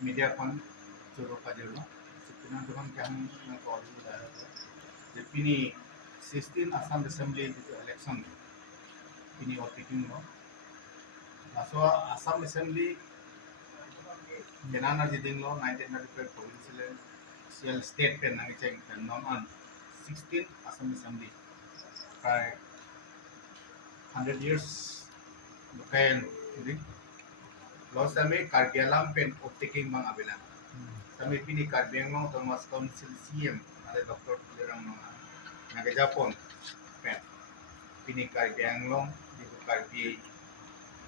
media kon choro ka jero sipina dokon ke ham na ko da je pini 16 Assam Assembly election pini otiking no so Assam Assembly Benana jiding lo 1995 provincial state pen nang cheng pen non on 16 Assam Assembly by 100 years bukan ini lo sami Karbialam pen otiking bang abilan sami pini Karbiang Thomas Council CM ada Dr. Lerang naga Japon pen pini Karbiang di Karbi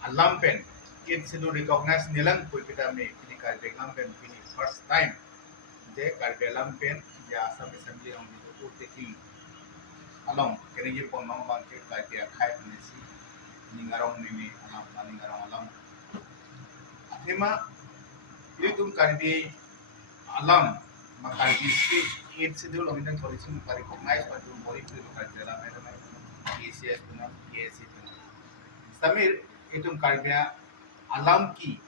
alam pen it sido recognize nilang pui kita me pini Karbiang pen pini first time je Karbialam pen je Assam Assembly ang di otiking along kini je pon mang bang ke Karbi akai penisi ningarong nini alam ningarong alam athema itu Karbi alam makarbi state it sido lo minang polisi recognize pada umur itu Karbi alam itu PCS punya PSC punya samir itu Karbi alam ki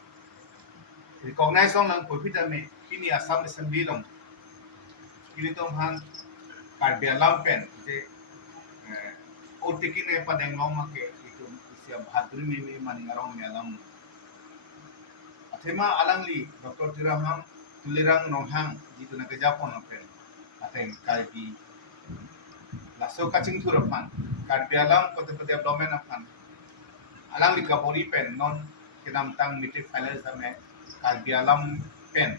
recognize orang pupita me pini Assam Assembly long kini tom hang Karbi alam pen je otikin ne padeng long make itu usia bhadri me maningarong me alam athema alangli Dr. Tiraham tulirang nonghang jitu na Japon pen ateng Karbi laso kacing thurapan Karbi alam kote development apan alang li kapori pen non kinam tang metric final same Karbi alam pen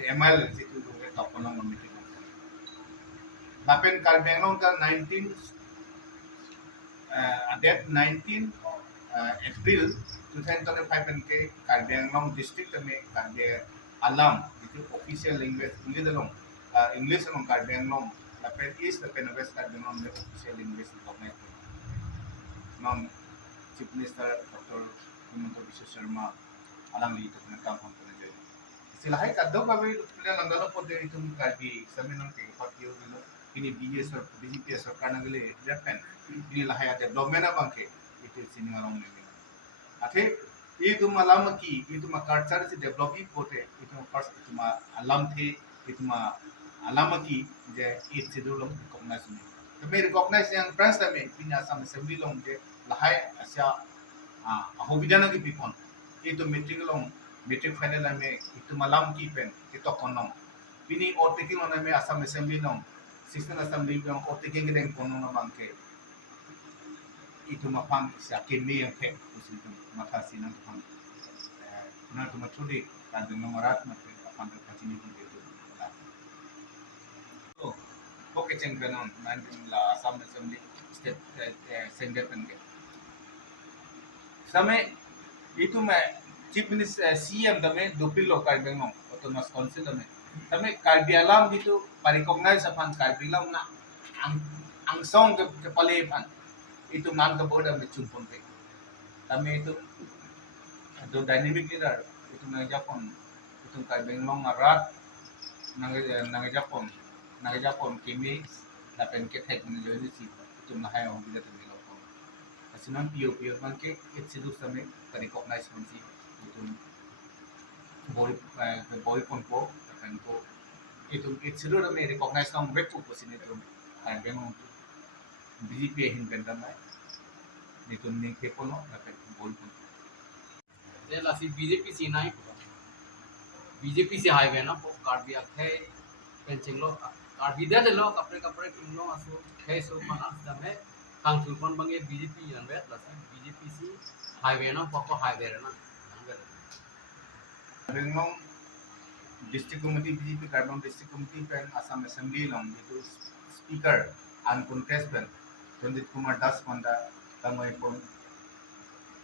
ML jitu dure taponong metric lapen Karbi alam ka 19 that 19 April 2005 के Karbi Anglong district में Karbi alam itu official language English long Karbi Anglong lapen east lapen west Karbi Anglong में official language recognize non chief minister Dr. Himanta Biswa Sharma alang li itu nakam ham kena jadi silahai kaddo kami pilihan langgalo pode itu Karbi seminon ke patio dulu ini BJP सरकार नगले जापेन ini lahaya development abangke itu sini ngalong ini ate itu malam ki itu ma culture se developing kote itu first itu ma alam the itu ma alam ki je it se dulu recognize me to me recognize yang prince me pinya Assam Assembly long je lahaya asya ahobidana ki bipon itu metric final me itu malam ki pen itu konom pini otekin ona me Assam Assembly long 16 Assembly long otekin geden konom bangke itu mapang sa kemi yang pek usitu makasi nang pang na tu matuli kan dengan marat na pang kacini begitu so poke cengkenon nanti la Assam Assembly state sender penge same itu me chief minister CM dame dupil lokal bengong autonomous council dame same Karbi alam itu recognize apan Karbi alam na ang song ke palepan itu man ka boda me chumpon pe kami itu dynamic leader itu na Japon itu kay benglong marat nang Japon kimi dapen ke tek ni join si itu na hayo bila tumi lokon asinan pio man ke it sidu same ka recognize man si itu boy pon po dapen ko itu it sidu na me recognize nang wek ko sini itu kay benglong BJP hin benda mai itu ning ke kono dapat bolpun ये लासी BJP से ना ही BJP से highway ना वो कार्बी आखे पेंचिंग लो कार्बी दे लो कपड़े किन लो असो खे सो मना दमे कांग तुलपन बंगे बीजेपी जनवे लासी बीजेपी से हाईवे ना पको हाईवे ना benglong district committee BJP Karbang district committee pen Assam Assembly long itu speaker uncontested Pandit Kumar Das Panda tamai pon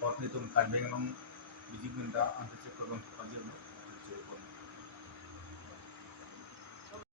Potni tum Karbang long BJP nda antase korban pajero